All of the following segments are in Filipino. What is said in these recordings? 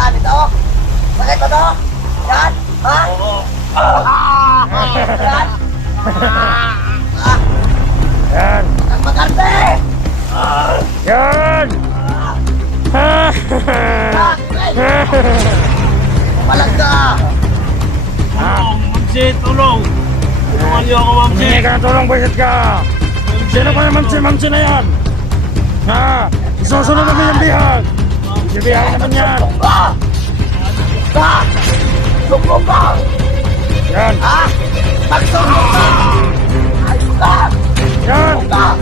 Saan ito? Sakit ba to? Yan? Ha? Oo. Yan? Yan! Ang magarte! Yan! Umalag ka! Mamsi, tulong! Tulungan niyo ako, Mamsi! Hindi ka tulong, buwisit ka! Sino pa yung Mamsi na yan? Ha? Isusunod namin yung bihag! Yung bihag naman yan! Sumbong ka! Yan! Ha? Magsumbong ka! Ayos ka! Yan! Ka!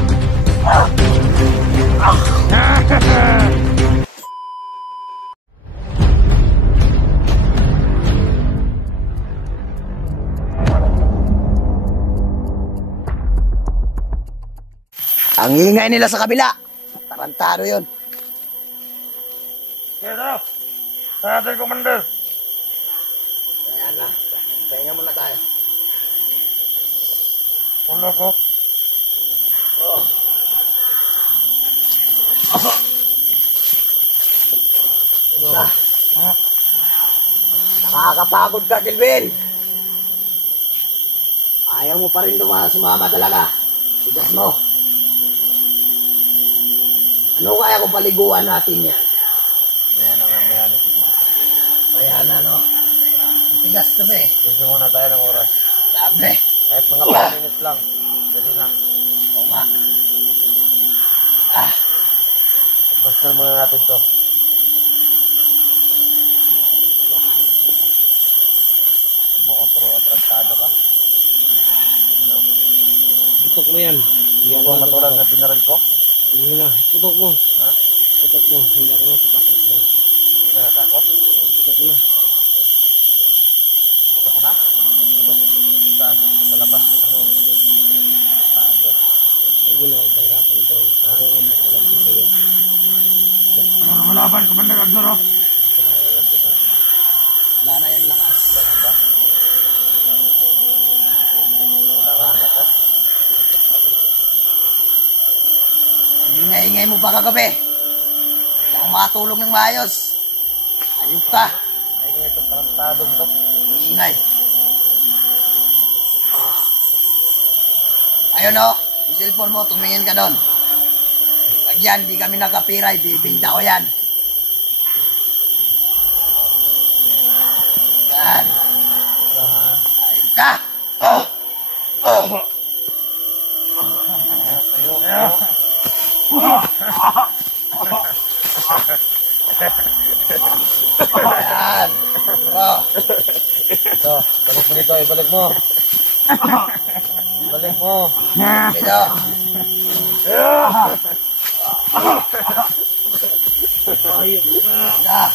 Ang ingay nila sa kabila. Tarantado yun. Kaya sa ating commander. Ayan na. Pahinga muna tayo. Ulo ko. Oh. Nakakapagod ka, Kelvin. Ayaw mo pa rin sumama talaga. Tigas mo. Ano kaya kung paliguan natin yan? Ayan, ang siguro. Ayan na, no? Ang tigas kasi. Gusto muna tayo ng oras. Sabi. Kahit mga 5 minutes lang. Pwede na. Oo nga. Masdan muna natin to. Mukhang at trantado ka. Ano? Tutok mo yan. Hindi ako matulad na binaril ko? Hindi na. Tutok mo. Ha? Tutok mo. Hindi ako natatakot dyan. Hindi ka natakot? Tutok mo na. Punta ko na? Tutok. Saan? Sa labas? Ano? Taado. Huwag mo na ako bahirapan doon. Ako ang makalam ko sa'yo. Malaban, Commander Abduro. Ito na nagaganda sa akin. Wala na yan lakas. Wala ba? Wala ka ang lakas? Ingay-ingay mo pa kagabi. Hindi ako makatulog ng maayos. Ayup ka. Ay, nga itong trantadong to. Ingay. Ayun o. Yung cellphone mo, tumingin ka doon. Pag yan, di kami nakapiray, bibinta ko yan. Yan. Ayun ka. Tayo. Yan. Oh. Ito, balik mo nito, ibalik mo. Balik mo. Dito. Ka.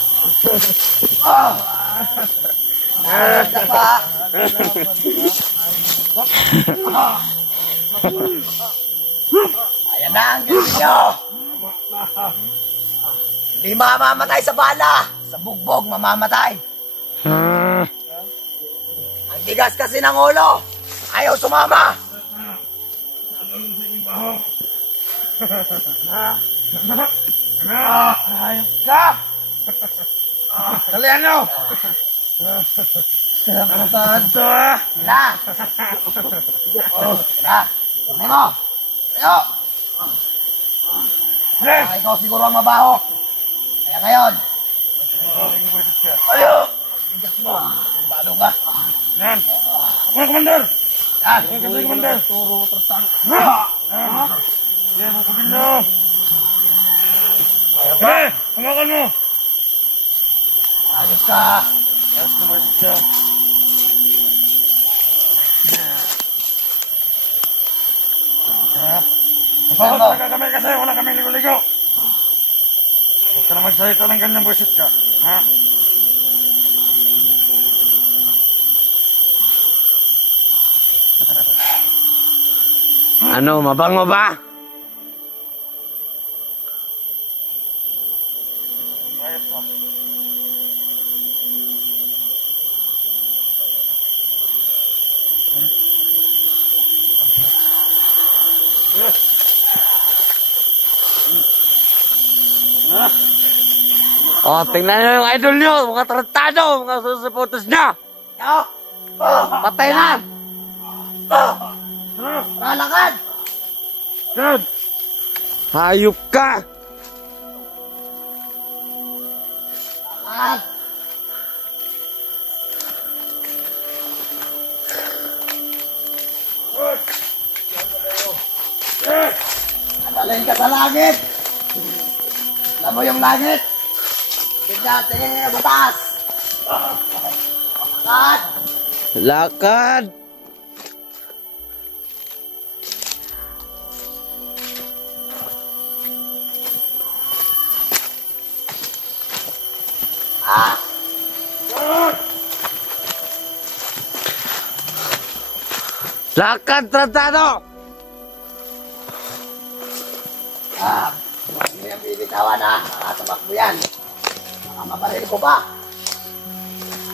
Ka pa. Ayan na ang galing nyo. Hindi mamamatay sa bala. Sa bugbog mamamatay. Ang tigas kasi ng ulo. Ayaw sumama. Ayos ka. Dalihan nyo! Saan to ah? Na. Na. Tumay mo. Ayo. Ikaw siguro ang mabaho. Kaya ngayon. Ayo. Tigas mo. Bado ka. Yan! Ako na, Commander! Yan. Ako na, Commander! Turo trasang. Yan, bukubin mo! Hawakan mo! Ayos ka. Ayos na ba siya? Bakit talaga kami kasi wala kaming ligo-ligo? Huwag ka na magsalita ng ganyang buwisit ka. Ha? Ano, mabango ba? Ayos mo. Yes. Oh, tingnan nyo yung idol nyo, mga tarantado, mga supporters niya. Patay na. Ralakad! Yan! Hayop ka. At Adalhin ka sa langit! Alam mo yung langit? Tingnan niya yung butas! At Lakad. Lakad, tarantado. huwag mo yung bibitawan ha. Nakatabak mo yan. Baka mabaril ko pa.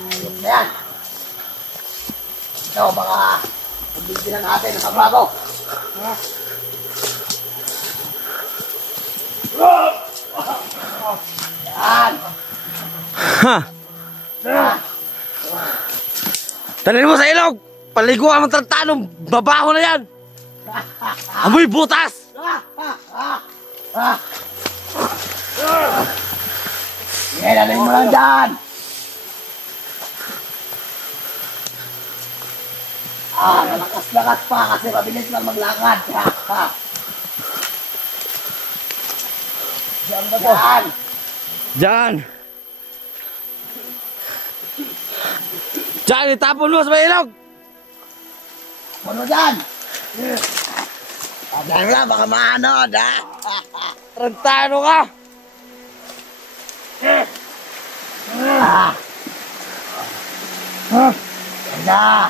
Ayos na yan. Ito, baka pagbilsin na natin ang kabago. Yan. Ha. Talin mo sa ilog. Paliguan mo tarantado. Babaho na yan. Amoy butas. Ilalim mo lang dyan. Malakas-lakas pa kasi mabilis lang maglakad. Diyan ba to? Yan. Diyan. Diyan, itapon mo sa may ilog. Puno dyan. Diyan lang, baka maanod ha. Tarantado ka. Yan na.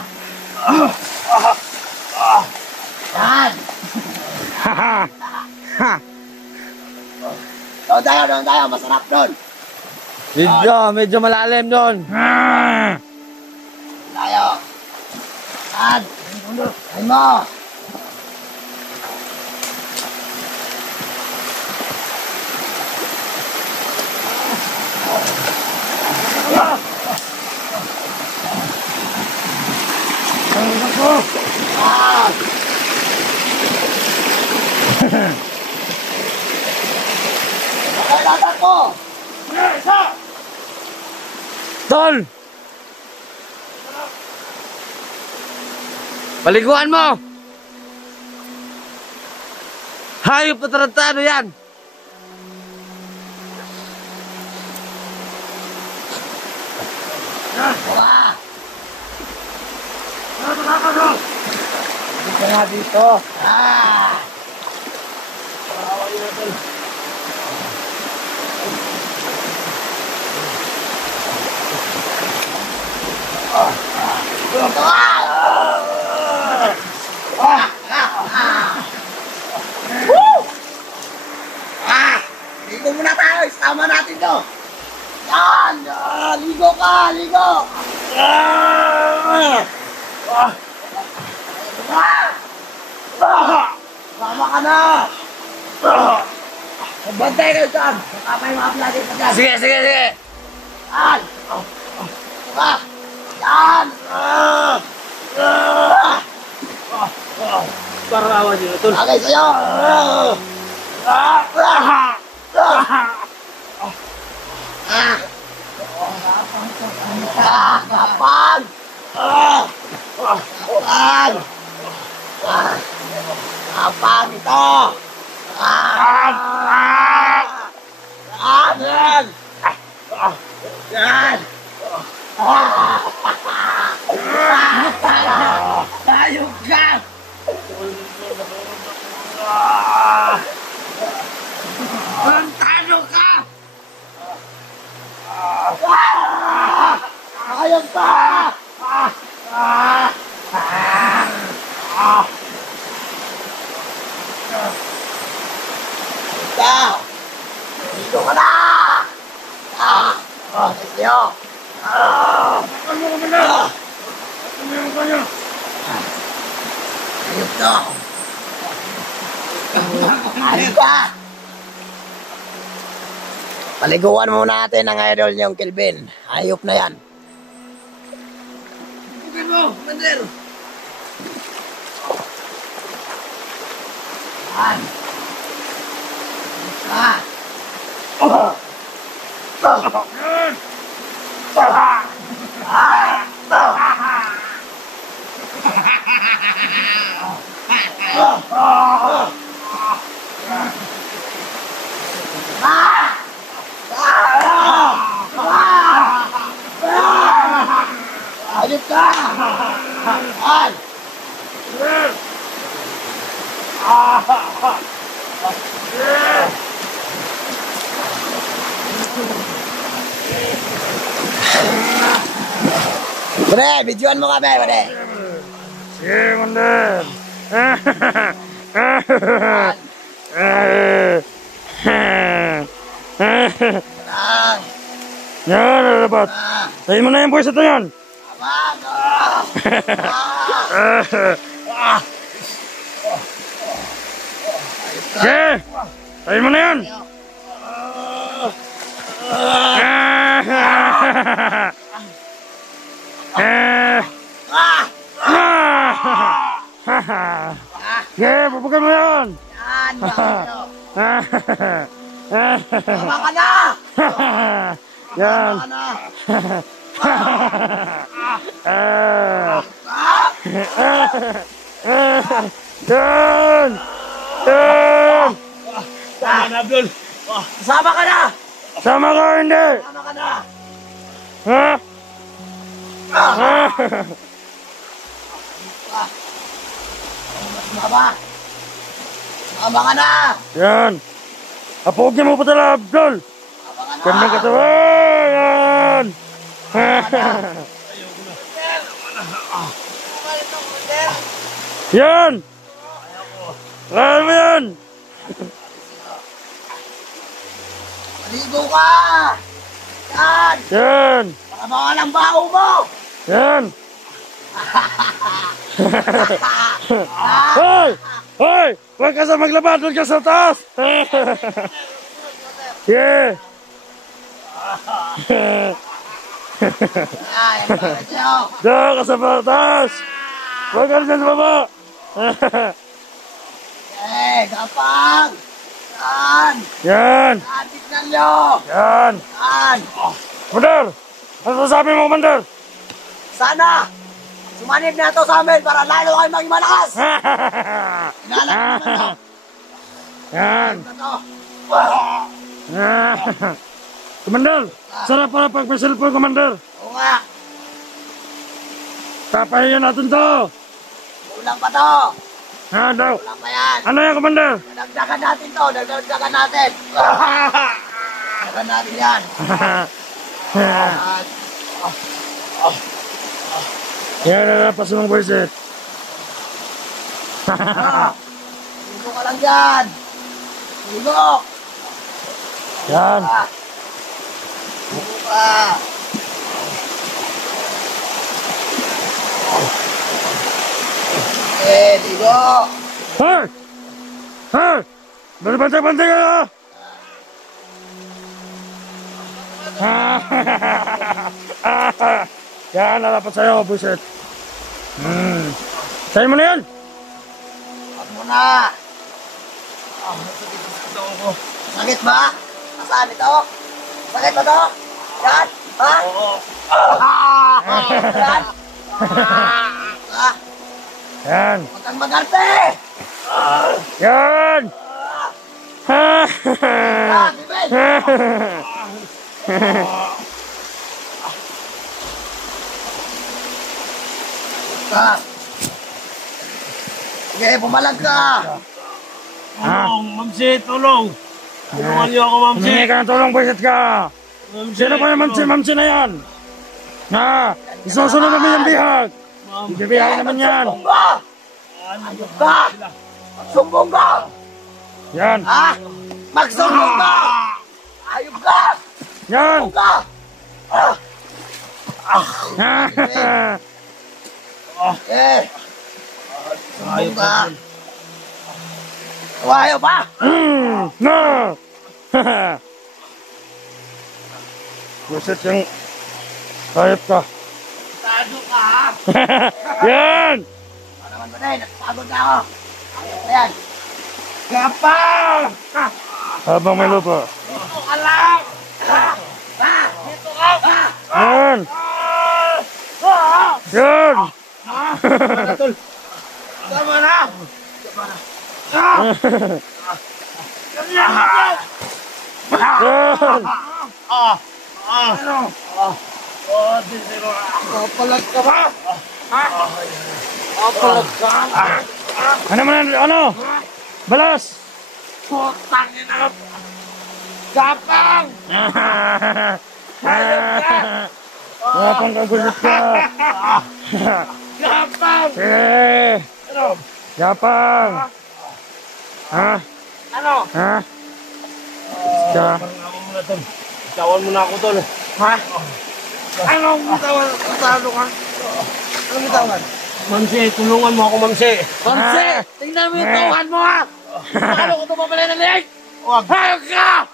Yan. Doon tayo, masarap doon. Medyo malalim doon. Tayo. Yan. Ay mo. Kailangan ko. Tol! Paliguan mo! Hayop na tarantado yan! Wah. Dito nga dito. Ligo muna tayo, isama natin to. Yan! Ligo ka! Ligo! Sama ka na! Magbantay kayo dyan! Baka may mga vlogger pa dyan! Sige! Yan! Yan! Parang awa niyo, tol. Bagay sa'yo! Kapag! Kapag ito! Yan! Yan! Tayog ka! Tayog ka! Tayog ka! Dito ka na! Sisiyo! Ayop to! Ayop ka! Paliguan muna natin ang idol niyong Kelvin. Ayop na yan. Bukid mo, Commander. Yan. Ayop ka! Yan! Pre, videoan mo kami, pre. Sige, Commander. Lang. Yan, lalabat. Tayo mo na yung buwisit na yan. Abang! Sige, tayo mo na yan. Sige, pupukan mo yan. Yan, tama ka na! Yan. Tama ka na! Yan. Yan. Sama ka na! Sama ka hindi. Sama ka na! Ha? Sama! Sama ka na! Yan. Apogin mo pa tala, Abdul. Sama ka na! Gandang katawan. Yan. Kaya mo yan. Maligo ka! Yan! Yan. Para mga ng baho mo! Yan. Hoy! Hoy! Huwag ka sa maglabad! Huwag ka sa taas! Yeah! Yan, bakit sa'yo? Diyan ka sa taas! Huwag ka dyan sa baba! Gapang! Yan! Yan! Yan, tignan nyo! Yan! Yan! Commander! Ano sasabi mo, Commander? Sana! Sumanib na ito sa amin para lalo kayo maging malakas! Inalat mo na ito! Yan! Ito to! Commander! Sarap para pag may cellphone, Commander! Oo nga! Tapahin natin to! Kulang pa to! Ha, daw! Kulang pa yan! Ano yan, Commander? Dagdagan natin to! Dagdagan natin! Dagdagan natin yan! Yan! Yan, nalapas mong buwisit. Ligo ka lang dyan! Ligo! Yan. Ligo ka! Ligo! Hoy! Hoy! Bantay-bantay ka na! Yan, nalapat sa'yo, buwisit. Sa'yo mo na yan! Huwag mo na! Sakit ba? Saan ito? Sakit ba to? Yan? Ha? Oo. Yan? Ha? Yan! Huwag kang magarte! Yan! Bibig! Sige, pumalag ka! Tulong, Mamsi, tulong! Tulungan niyo ako, Mamsi! Humingi ka ng tulong, buwisit ka! Mamsi, Sino pa yung mamsi na yan? Ha? Isusunod namin yung bihag! Bibihag naman yan! Magsumbong ka! Ayok ka! Magsumbong ka! Yan! Ha? Magsumbong ka! Ayok ka! Yan! Ayok ka! Eh! Sumbong ka! Ayaw pa! No! Buset yung hayop ka. Tado ka, ha? Yan! Ano naman ba din? Nagpagod na ako. Ayan. Gapang! Habang may lupa. Dito ka lang! Dito ka! Yan! Yan! Tama na! Yan! Ano? Kapalag ka ba? Kapalag ka? Ano man ano? Balas! Putang ina! Gapang! Gapang ka, gulit ka! Gapang! Eh! Ano? Gapang! Ha? Ano? Ha? Ka? Ako muna, tol. Tawan mo na ako, tol. Ha? Anong bitawan? Talo ka? Anong bitawan? Mamsi, tulungan mo ako, Mamsi. Mamsi! Tingnan mo yung tauhan mo, ha! Paano ko tumapalay ng leg? Huwag! Hayag ka!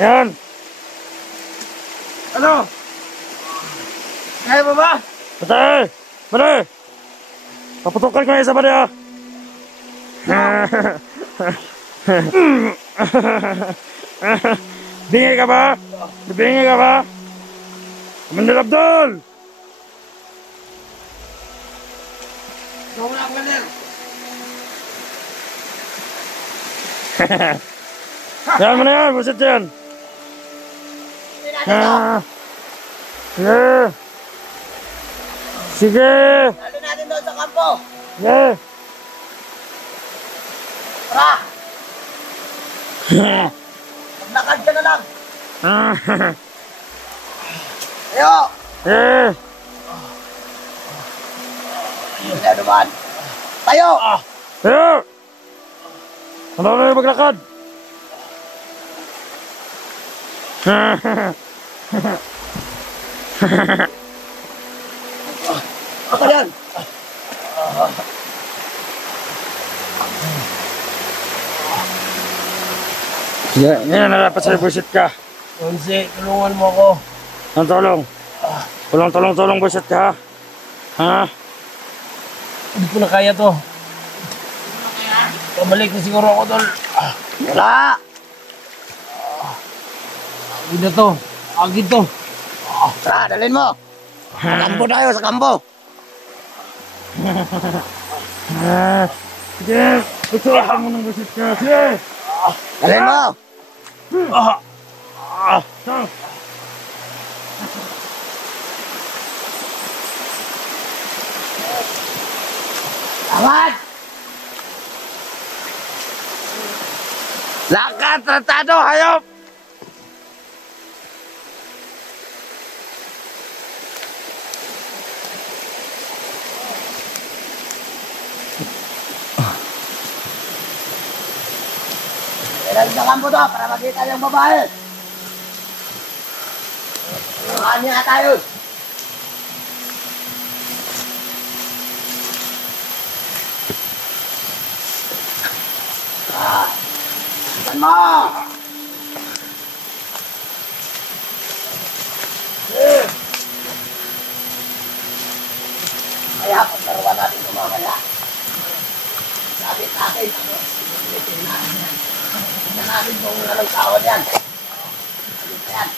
Yan! Ano? Kaya mo ba? Patay! Patay! Paputukan ko na isa pa niya! Bingi ka ba? Bingi ka ba? Commander Abdul! Wala ka na. Yan mo na yan! Busit yan! Sige! Sige! Lalo natin doon sa kampo. Sige! Tara! Maglakad ka na lang. Ayo! Eh! Hindi naman. Tayo! Tayo! Ano na yung maglakad? Ako yan! Yan na dapat sa'yo, busit ka. Mamsi, tulungan mo ako. Ang tulong. Tulong, busit ka, ha? Hindi ko na kaya to. Pabalik na siguro ako, tol. Wala! Agad na to. Agad to. Tara, dalhin mo! Sa kampo tayo, sa kampo! Sige, gusto mo ng busit ka. Sige! Dalhin mo! Awad! Lakad, tratado, hayop! Kailan sa kampo to para makita yung babae. Saan niya tayo? Saan mo? Kaya pagkaroon natin kumamaya. Sabi natin, tingnan natin kung anong tawad yan. Yan.